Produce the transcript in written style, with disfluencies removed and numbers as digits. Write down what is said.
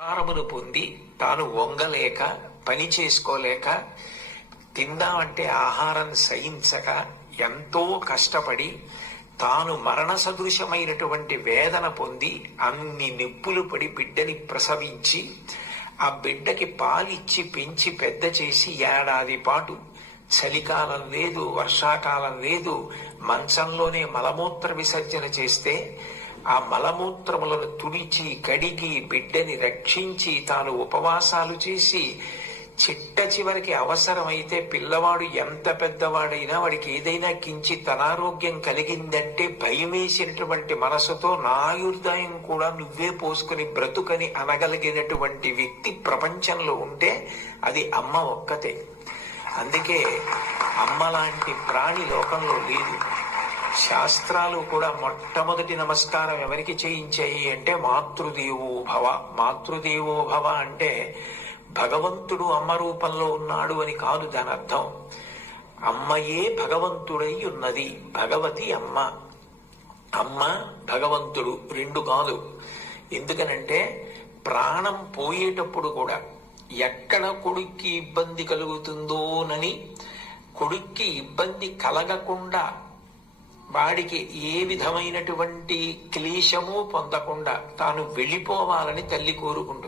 కారమును పొంది తాను వంగలేక పని చేసుకోలేక తిందామంటే ఆహారం సహించక ఎంతో కష్టపడి తాను మరణ సదృశమైనటువంటి వేదన పొంది అన్ని నిప్పులు పడి బిడ్డని ప్రసవించి ఆ బిడ్డకి పాలిచ్చి పెంచి పెద్ద చేసి ఏడాది పాటు చలికాలం లేదు, వర్షాకాలం లేదు, మంచంలోనే మలమూత్ర విసర్జన చేస్తే ఆ మలమూత్రములను తుడిచి కడిగి బిడ్డని రక్షించి తాను ఉపవాసాలు చేసి చిట్ట చివరికి అవసరమైతే పిల్లవాడు ఎంత పెద్దవాడైనా వాడికి ఏదైనా కించిత్ అనారోగ్యం కలిగిందంటే భయం వేసినటువంటి మనసుతో నా ఆయుర్దాయం కూడా నువ్వే పోసుకుని బ్రతుకని అనగలిగినటువంటి వ్యక్తి ప్రపంచంలో ఉంటే అది అమ్మ ఒక్కతే. అందుకే అమ్మ లాంటి ప్రాణి లోకంలో లేదు. శాస్త్రాలు కూడా మొట్టమొదటి నమస్కారం ఎవరికి చేయించాయి అంటే మాతృదేవో భవ. మాతృదేవో భవ అంటే భగవంతుడు అమ్మ రూపంలో ఉన్నాడు అని కాదు దాని అర్థం. అమ్మయే భగవంతుడై ఉన్నది. భగవతి అమ్మ, అమ్మ భగవంతుడు రెండు కాదు. ఎందుకనంటే ప్రాణం పోయేటప్పుడు కూడా ఎక్కడ కొడుక్కి ఇబ్బంది కలుగుతుందోనని కొడుక్కి ఇబ్బంది కలగకుండా వాడికి ఏ విధమైనటువంటి క్లేశము పొందకుండా తాను వెళ్ళిపోవాలని తల్లి కోరుకుంటుంది.